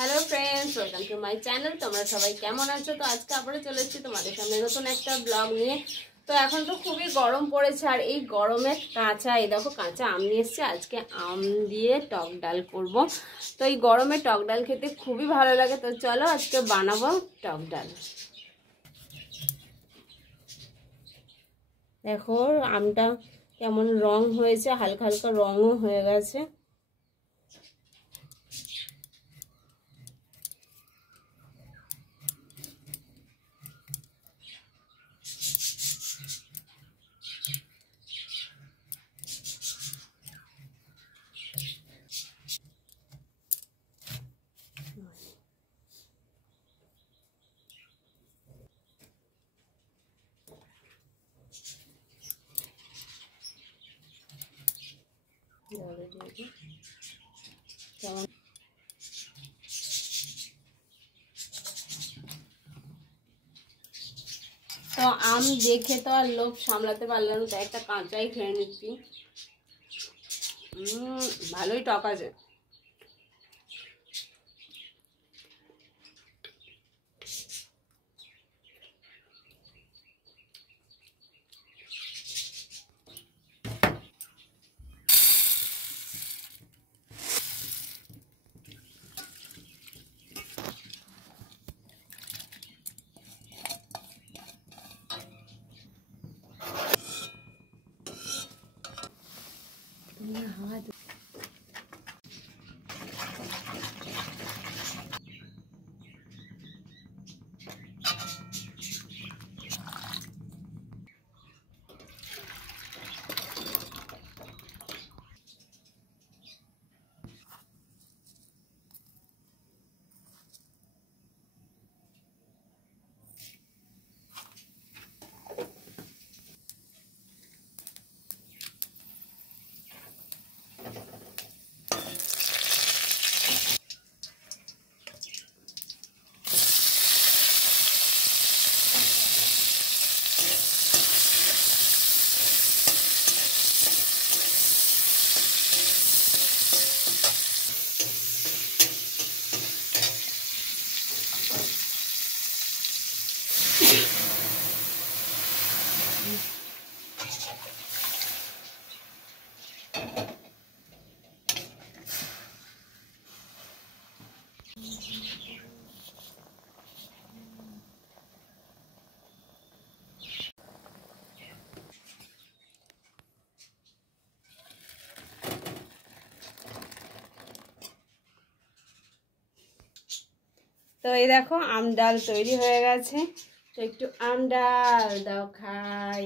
Hello friends, welcome to my channel. তোমরা সবাই কেমন আছো? তো আজকে আবারো চলে এসেছি তোমাদের সামনে নতুন একটা ব্লগ নিয়ে। তো এখন তো খুবই গরম পড়েছে, আর এই গরমে কাঁচা এই দেখো কাঁচা আম নিয়ে এসেছি। আজকে আম দিয়ে টক ডাল করব। তো এই গরমে টক ডাল খেতে খুবই ভালো লাগে। তো চলো আজকে বানাবো টক ডাল। দেখো আমটা কেমন রং হয়েছে, হালকা হালকা রঙও হয়ে গেছে। তো আম দেখে তো আর লোভ সামলাতে পারলাম না, তাই একটা কাঁচাই খেয়ে নিচ্ছি। ভালোই টক আছে। তো এই দেখো আম ডাল তৈরি হয়ে গেছে। তো একটু আম ডাল দাও খাই।